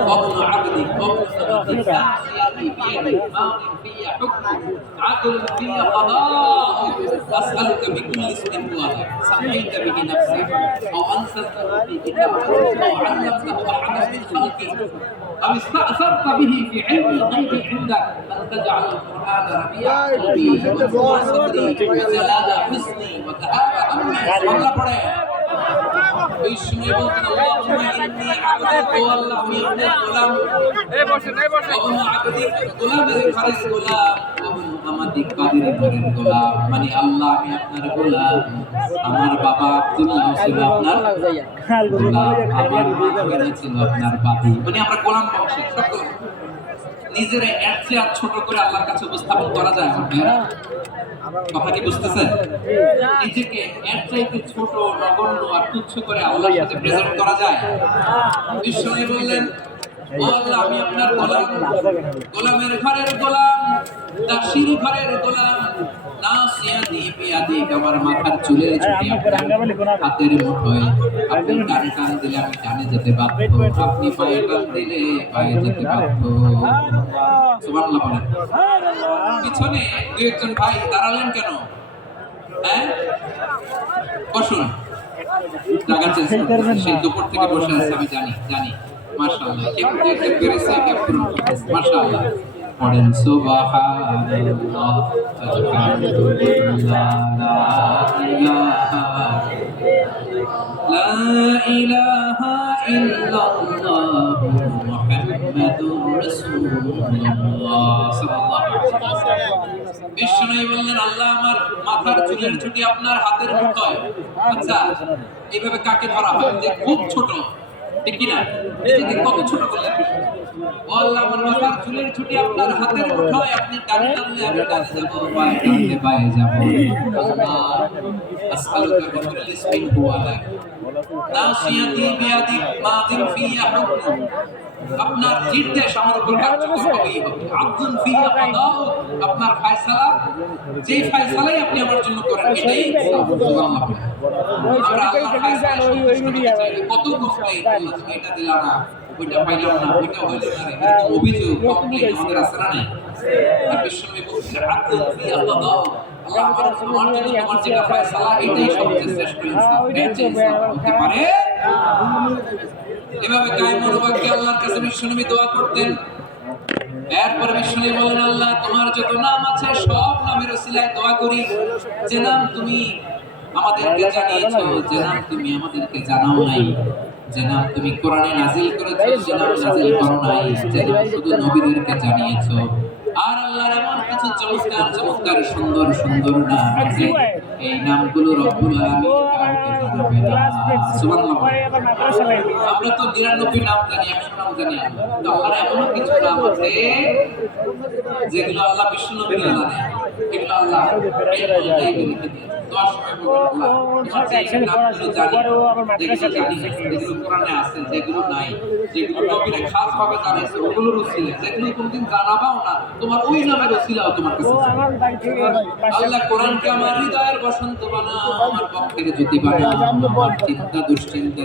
وابن عبدك وابن سبيك ناصيتي بيدك ماض في حكمك عدل في قضاءك أسألك بكل اسم هو لك سميت به نفسك أو أنزلته في كتابك أو علمته أحدا من خلقك أو استأثرت به في علم الغيب عندك أن تجعل القرآن ربيع قلبي ونور صدري وجلاء حزني وذهاب همي الله পড়ে এই সময় বলতেন আল্লাহুম্মা ইন্নী আবদুকা ওয়া আল্লাহ আমি আপনার গোলাম এই বসেন আবনা আবদিক গোলামের ঘরের গোলাম আমাদিক বাদির ঘরের গোলাম মানে আল্লাহ আমি আপনার গোলাম আমার বাবা আব্দুল্লাহ ছিল আপনার গোলাম আমার মা ছিল আপনার বাদি মানে আমরা গোলাম বংশের সকল নিজের এর চেয়ে ছোট করে আল্লাহর কাছে উপস্থাপন করা যায় আপনারা কথা কি বুঝতেছেন নিজেকে এর চাইতে ছোট নগণ্য আর তুচ্ছ করে আল্লাহর সাথে প্রেজেন্ট করা যায় বিশ্বনবী বললেন ও আল্লাহ আমি আপনার গোলাম গোলামের ঘরের গোলাম দাসীর ঘরের গোলাম নাসিয়াতি বিয়াদিক আমার মাথার চুলের ছুটি আপনার হাতের মুঠোয় আপনি ডানে টান দিলে আমি ডানে যেতে বাধ্য আপনি পায়ে টান দিলে পায়ে যেতে বাধ্য সুবহানাল্লাহ বলেন পিছনে দুই একজন ভাই দাঁড়ালেন কেন হ্যাঁ বসুন জায়গা চেঞ্জ করতে সেই দুপুর থেকে বসে আছে আমি জানি মাশাআল্লাহ কেউ কেউ পেরেছে কেউ মাশাআল্লাহ পড়েন সুবহানাল্লাহ আলহামদুলিল্লাহ লা ইলাহা ইল্লাল্লাহ মুহাম্মাদুর রাসূলুল্লাহ সাল্লাল্লাহু আলাইহি ওয়াসাল্লাম বিশ্বনবী বললেন আল্লাহ আমার মাথার চুলের ছুটি আপনার হাতের মুঠোয় আচ্ছা এইভাবে কাকে ধরা হয় যে খুব ছোট ঠিক কি না নিজেকে কত ছোট করলেন ও আল্লাহ আমার মাথার চুলের ছুটি আপনার হাতের মুঠোয় আপনি ডানে টানলে আমি ডানে যাব বায়ে টানলে বায়ে যাব আল্লাহ আসআলুকা বিকুল্লি ইসমিন হুয়া লাক নাসিয়াতি বিয়াদিক মাদিন ফিয়া হুকমুক আপনার নির্দেশ আমার উপর কার্যকর হবেই হবে আব্দুন ফিয়া কাদাউ আপনার ফয়সালা যেই ফয়সালাই আপনি আমার জন্য করেন এটাই সুবহানাল্লাহ আমরা আল্লাহর ফয়সালা কত কমপ্লেইন এটা দিলা না ওইটা পাইলাম না ওইটা হইল না এরকম অভিযোগ কমপ্লেইন আমাদের আছে না নাই আর বিশ্বনবী বলেছেন আব্দুন ফিয়া কাদাউ আল্লাহ আমার জন্য তোমার যেটা ফয়সালা এটাই সবচেয়ে শ্রেষ্ঠ ইনসাফ এর চেয়ে ইনসাফ হতে পারে এভাবে কায়েম মনোবাক্যে আল্লাহর কাছে বিশ্বনবী দোয়া করতেন এরপর বিশ্বনবী বলেন আল্লাহ তোমার যত নাম আছে সব নামের ওসিলায় দোয়া করি যে নাম তুমি আমাদেরকে জানিয়েছো যে নাম তুমি আমাদেরকে জানাও নাই যে নাম তুমি কোরআনে নাজিল করেছো যে নাম নাজিল করো নাই যে নাম শুধু নবীদেরকে জানিয়েছো আর আল্লাহর এমন কিছু চমৎকার সুন্দর সুন্দর নাম আছে এই নামগুলো রব্বুল আলামিন কাউকে জানাবে না সুবহানাল্লাহ আমরা তো 99 নাম জানি 100 নাম জানি তো আল্লাহর এমন কিছু নাম আছে যেগুলো আল্লাহ বিশ্বনবীকে জানে এগুলো আল্লাহ এই লিখে দিয়েছে দোয়ার সময় বলবেন আল্লাহ তোমার যে নামগুলো জানি যেগুলো কোরআনে আছে যেগুলো নাই যেগুলো নবীরা খাস ভাবে জানিয়েছে ওগুলোর উসিলা যেগুলো কোনদিন জানাবাও না তোমার ওই নামের উসিলাও তোমার কাছে আল্লাহ কোরআনকে আমার হৃদয়ের বসন্ত বানাও আমার পক্ষের জ্যোতি বানাও আমার চিন্তা দুশ্চিন্তা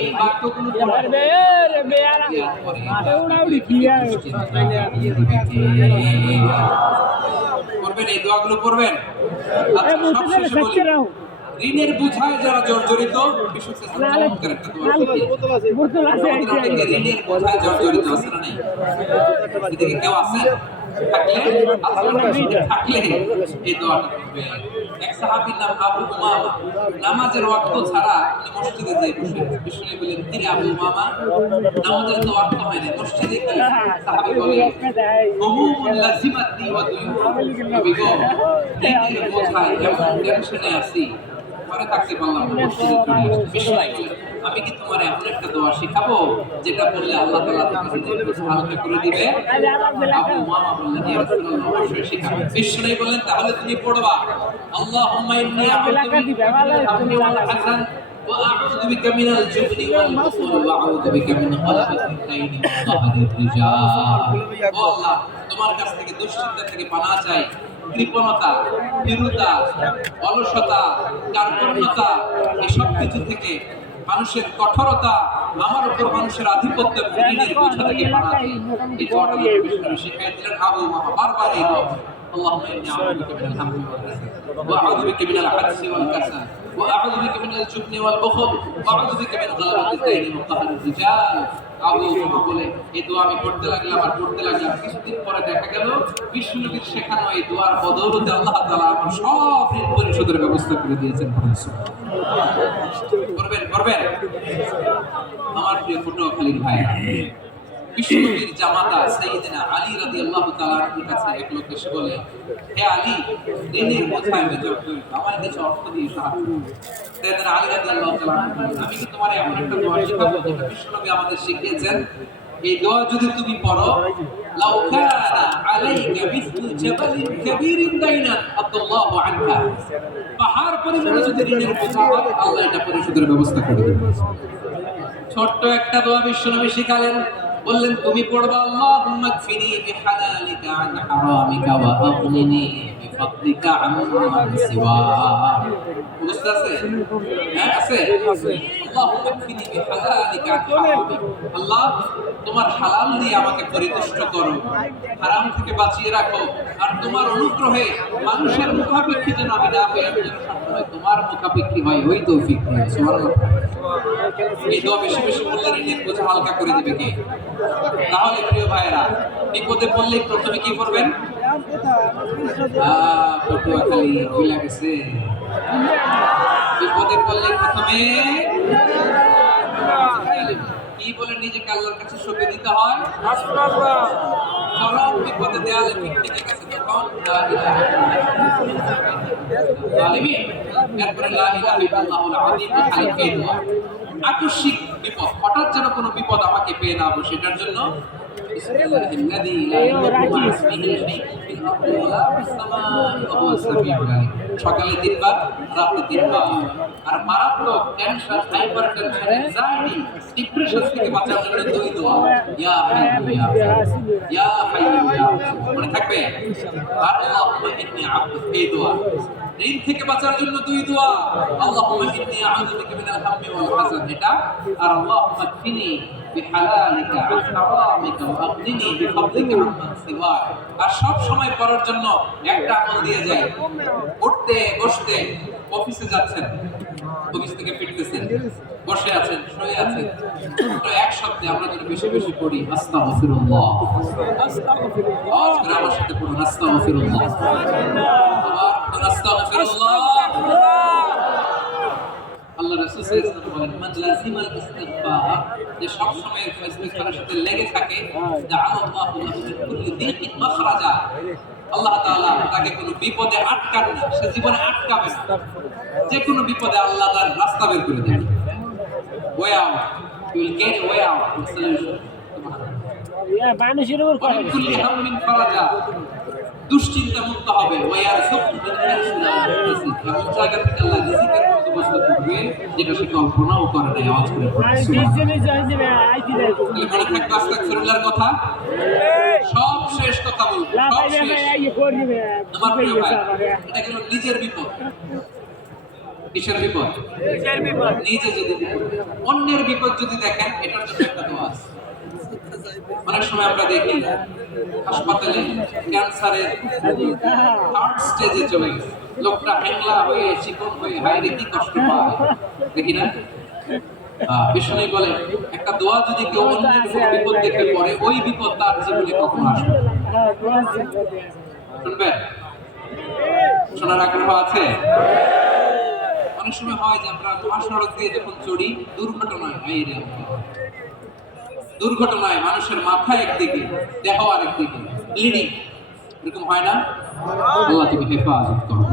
এই বাক্যগুলো করবেন এই দোয়াগুলো করবেন আচ্ছা সব শেষে বলি ঋণের বোঝায় যারা জর্জরিত বিশেষ চমৎকার একটা দোয়া ঋণের বোঝায় জর্জরিত আছে না নাই এদিকে কেউ আছে থাকলে এই দোয়াটা করবেন এক সাহাবীর নাম আবু উমামা নামাজের ওয়াক্ত ছাড়া মসজিদে যায় বসে বিশ্বনবী বলেন তিনি আবু উমামা নামাজের তো ওয়াক্ত হয় না মসজিদে কি সাহাবী বলে হুমুমুন লাজিমাতনি ওয়া দুয়ুন নবী গো ঋণের বোঝায় এমন টেনশনে আছি পরে থাকতে পারলাম মসজিদে চলে আসছি বিশ্বনবী আমি কি তোমার এমন একটা দোয়া শেখাবো যেটা বললে আল্লাহ তাআলা তোমাকে হালকা করে দিবে আবু উমামা বললেন ইয়া রাসূলুল্লাহ অবশ্যই শেখাবো বিশ্বনবী বললেন তাহলে তুমি পড়বা আল্লাহুম্মা ইন্নী আউযু বিকা মিনাল হামদি ওয়াল হাসান ওয়া আউযু বিকা মিনাল জুবনি ওয়াল বুখল ওয়া আউযু বিকা মিন গালাবাতিল খাইলি ওয়া কাহরির রিজাল ও আল্লাহ তোমার কাছ থেকে দুশ্চিন্তা থেকে পানাহ চাই কৃপণতা ভীরুতা অলসতা কার্পণ্যতা এই সব কিছু থেকে মানুষের কঠোরতা, আমার উপর মানুষের আধিপত্য, ঋণের বোঝা থেকে বাঁচাতে এই দোয়াটা বিষ্ণু শিখাই দিলেন আবু মামা বারবার এই দোয়া اللهم اني اعوذ بك من الهم والحزن واعوذ بك من العجز والكسل واعوذ بك من الجبن والبخل واعوذ بك من غلبة الدين وقهر الرجال আবু মামা বলে এই দোয়া আমি পড়তে লাগলাম কিছুদিন পরে দেখা গেল বিষ্ণুনবীর শেখানো এই দোয়ার বদৌলতে আল্লাহ তাআলা আমার সব ঋণ পরিশোধের ব্যবস্থা করে দিয়েছেন। করবেন আমার প্রিয় পটুয়াখালীর ভাইরা, বিষ্ণুনবীর জামাতা সাইয়েদনা আলী রাদিয়াল্লাহু তাআলা এর কাছে এক লোক এসে বলে, হে আলী, ঋণের বোঝা আমি আমার কিছু অর্থ দিয়ে সাহায্য। সাইয়েদনা আলী রাদিয়াল্লাহু তাআলা আমি কি তোমার এমন একটা দোয়া শেখাবো যেটা বিষ্ণুনবী আমাদের শিখিয়েছেন, এই দোয়া যদি তুমি পড়ো, লাউ কানা আলাইকা মিসলু জাবালিন কাবীরিন দাইনান আল্লাহু আনকা, পাহাড় পরিমাণে যদি ঋণের বোঝা হয় আল্লাহ এটা পরিশোধের ব্যবস্থা করে দেবেন। ছোট্ট একটা দোয়া বিষ্ণুনবী শিখালেন, বললেন তুমি পড়বা আল্লাহুম্মা কফিনি বিহালালিকা আন হারামিকা ওয়া আগনিনি বিফাদলিকা আম্মান সিওয়া। বুঝতে আছে? হ্যাঁ আছে। আল্লাহুম্মা কফিনি বিহালালিকা আন হারামিকা, আল্লাহ তোমার হালাল দিয়ে আমাকে পরিতুষ্ট করো, হারাম থেকে বাঁচিয়ে রাখো, আর তোমার অনুগ্রহে মানুষের মুখাপেক্ষী যেন আমি না হই, আমি যেন সবসময় তোমার মুখাপেক্ষী হই, ওই তৌফিক দিও। সুবহানাল্লাহ। এই দোয়া বেশি বেশি বললে ঋণের বোঝা হালকা করে দেবে কে? তাহলে প্রিয় ভাইরা, বিপদে পড়লে প্রথমে কি করবেন? পটুয়াখালী ভুলে গেছে, বিপদে পড়লে প্রথমে কি বলে নিজেকে আল্লাহর কাছে সঁপে দিতে হয়। চরম বিপদে দেয়ালে পিঠ থেকে গেছে তখন এরপরে লা ইলাহা ইল্লাল্লাহুল আযীমুল হালিম। আকস্মিক বিপদ, হঠাৎ যেন কোনো বিপদ আমাকে পেয়ে না বসে, এটার জন্য বিসমিল্লাহিল্লাযী লা ইয়াদুররু মা ইসমিহি শাইউন ফিল আরদি ওয়ালা ফিস সামাই ওয়া হুয়াস সামিউল আলীম। সকালে 3 বার, রাতে 3 বার। আর মারাত্মক tension, hyper tension, anxiety, depression থেকে বাঁচার জন্য দুই দোয়া, ইয়া হাইয়্যু ইয়া কাইয়্যুম, ইয়া হাইয়্যু ইয়া কাইয়্যুম, মনে থাকবে? আর আল্লাহুম্মা ইন্নী আবদুকা, এই দোয়া। ঋণ থেকে বাঁচার জন্য দুই দোয়া, আল্লাহুম্মা ইন্নী আউযু বিকা মিনাল হাম্মি ওয়াল হাযান, এটা। আর আল্লাহুম্মা কফিনি বিহালালিকা আন হারামিকা ওয়া আগনিনি বিফাদলিকা আম্মান সিওয়াক। আর সব সময় পড়ার জন্য একটা আমল দিয়ে যায়, উঠতে বসতে, অফিসে যাচ্ছেন, অফিস থেকে ফিরতেছেন, বসে আছেন, শুয়ে আছেন, ছোট্ট এক শব্দে আমরা যদি বেশি বেশি পড়ি আস্তাগফিরুল্লাহ, আস্তাগফিরুল্লাহ, আমার সাথে পড়ুন আস্তাগফিরুল্লাহ, আবার আস্তাগফিরুল্লাহ। আল্লাহ রাসূল সাল্লাল্লাহু আলাইহি ওয়াসাল্লাম বলেন, মান লাযিমাল ইস্তিগফার, যে সব সময় ইস্তিগফারের সাথে লেগে থাকে, দাআল্লাহু লাহু মিন কুল্লি দিকিন মাখরাজা, আল্লাহ তাআলা তাকে কোনো বিপদে আটকান না, সে জীবনে আটকাবে না, যে কোনো বিপদে আল্লাহ তার রাস্তা বের করে দেবেন। Way out, you will get way out, solution. কুল্লি হাম্মিন ফারাজা, দুশ্চিন্তা মুক্ত হবে। এমন জায়গা থেকে আল্লাহ রিজিকের বন্দোবস্ত করবে যেটা সে কল্পনাও করে নাই। আওয়াজ করে মনে থাকবে আস্তাগফিরুল্লাহর কথা, সব শেষ কথা বলবো, সব শেষ। আমার প্রিয় ভাই, এটা গেল নিজের বিপদ। কিসের বিপদ? নিজে যদি অন্যের বিপদ যদি দেখেন, এটার জন্য একটা দোয়া আছে। অনেক সময় আমরা দেখি হাসপাতালে ক্যান্সারের 3rd স্টেজে চলে গেছে, লোকটা হ্যাংলা হয়ে, চিকন হয়ে, হায়রে কি কষ্ট পায়, দেখি না? বিষ্ণু বলে, একটা দোয়া যদি কেউ অন্যের বিপদ দেখে পড়ে, ওই বিপদ তার জীবনে কখনো আসবে না। শুনবেন? শোনার আগ্রহ আছে? অনেক সময় হয় যে আমরা মহাসড়ক দিয়ে যখন চড়ি, দুর্ঘটনায় মানুষের মাথা একদিকে, দেহ আরেকদিকে, ব্লিডিং, এরকম হয় না? আল্লাহ তুমি হেফাজত করো।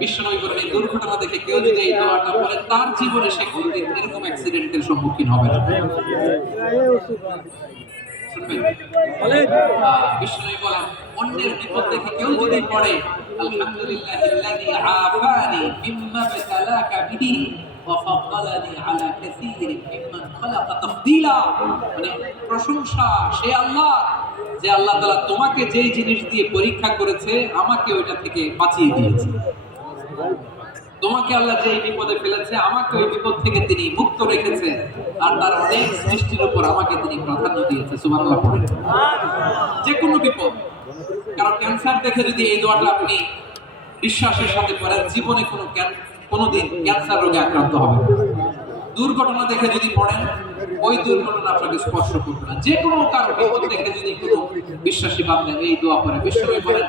বিশ্বনবী বলেন, এই দুর্ঘটনা দেখে কেউ যদি এই দোয়াটা পড়ে, তার জীবনে সে কোনদিন এরকম অ্যাক্সিডেন্টের সম্মুখীন হবে না। বিশ্বনবী বলেন, অন্যের বিপদ দেখে কেউ যদি পড়ে, আলহামদুলিল্লাহিল্লাযী আফানি মিম্মা বতালাকা বিহি ওয়া ফাদ্দালানি আলা কাসীরিন মিম্মান খালাকা তাফদীলা, মানে প্রশংসা সে আল্লাহ, যে আল্লাহ তাআলা তোমাকে যেই জিনিস দিয়ে পরীক্ষা করেছে, আমাকে ওইটা থেকে বাঁচিয়ে দিয়েছে। তোমাকে আল্লাহ যে এই বিপদে ফেলেছে, আমাকে ওই বিপদ থেকে তিনি মুক্ত রেখেছে, আর তার অনেক সৃষ্টির উপর আমাকে তিনি প্রাধান্য দিয়েছে। সুবহানাল্লাহ পড়েন। যে কোনো বিপদ, কারণ ক্যান্সার দেখে যদি এই দোয়াটা আপনি বিশ্বাসের সাথে পড়েন, জীবনে কোনোদিন ক্যান্সার রোগে আক্রান্ত হবে না। দুর্ঘটনা দেখে যদি পড়েন, ওই দুর্ঘটনা আপনাকে স্পর্শ করবে না। যে কোনো কারো বিপদ দেখে যদি কোনো বিশ্বাসী বান্দা এই দোয়া পড়ে, বিশ্বনবী বলেন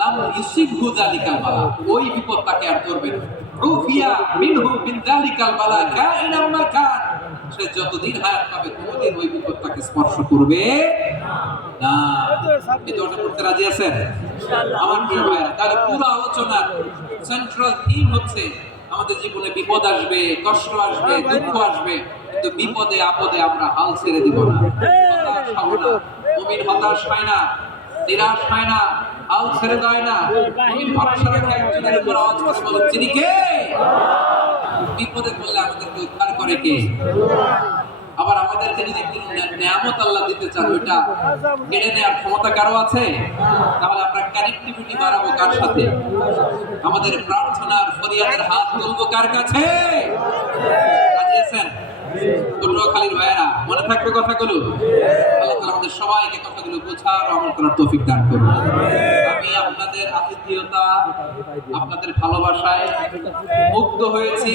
লাম ইউসিবহু যালিকাল বালা, ওই বিপদ তাকে আর ধরবে না। রুফিয়া মিনহু মিন যালিকাল বালা কাইনাম মা কান, সে যতদিন হায়াত পাবে কোনোদিন ওই বিপদ তাকে স্পর্শ করবে না। এই দোয়াটা পড়তে রাজি আছেন আমার প্রিয় ভাইরা? তাহলে পুরো আলোচনার সেন্ট্রাল থিম হচ্ছে আমাদের জীবনে বিপদ আসবে, কষ্ট আসবে, দুঃখ আসবে, কিন্তু বিপদে আপদে আমরা হাল ছেড়ে দিব না, হতাশ হব না। মুমিন হতাশ হয় না, নিরাশ হয় না, হাল ছেড়ে দেয় না। মুমিন ভরসা রাখে একজনের উপর, আওয়াজ করে বলে যিনি কে? বিপদে পড়লে আমাদেরকে উদ্ধার করে কে? আবার আমাদেরকে যদি কোনো নিয়ামত আল্লাহ দিতে চান, ওইটা কেড়ে নেওয়ার ক্ষমতা কারো আছে? তাহলে আমরা কানেক্টিভিটি বাড়াবো কার সাথে? আমাদের প্রার্থনার ফরিয়াদের হাত তুলবো কার কাছে? রাজি আছেন পটুয়াখালীর ভাইয়েরা? মনে থাকবে কথাগুলো? আল্লাহ তাআলা আমাদের সবাইকে কথাগুলো বোঝার ও আমল করার তৌফিক দান করুন। আমি আপনাদের আতিথেয়তা, আপনাদের ভালোবাসায় মুগ্ধ হয়েছি।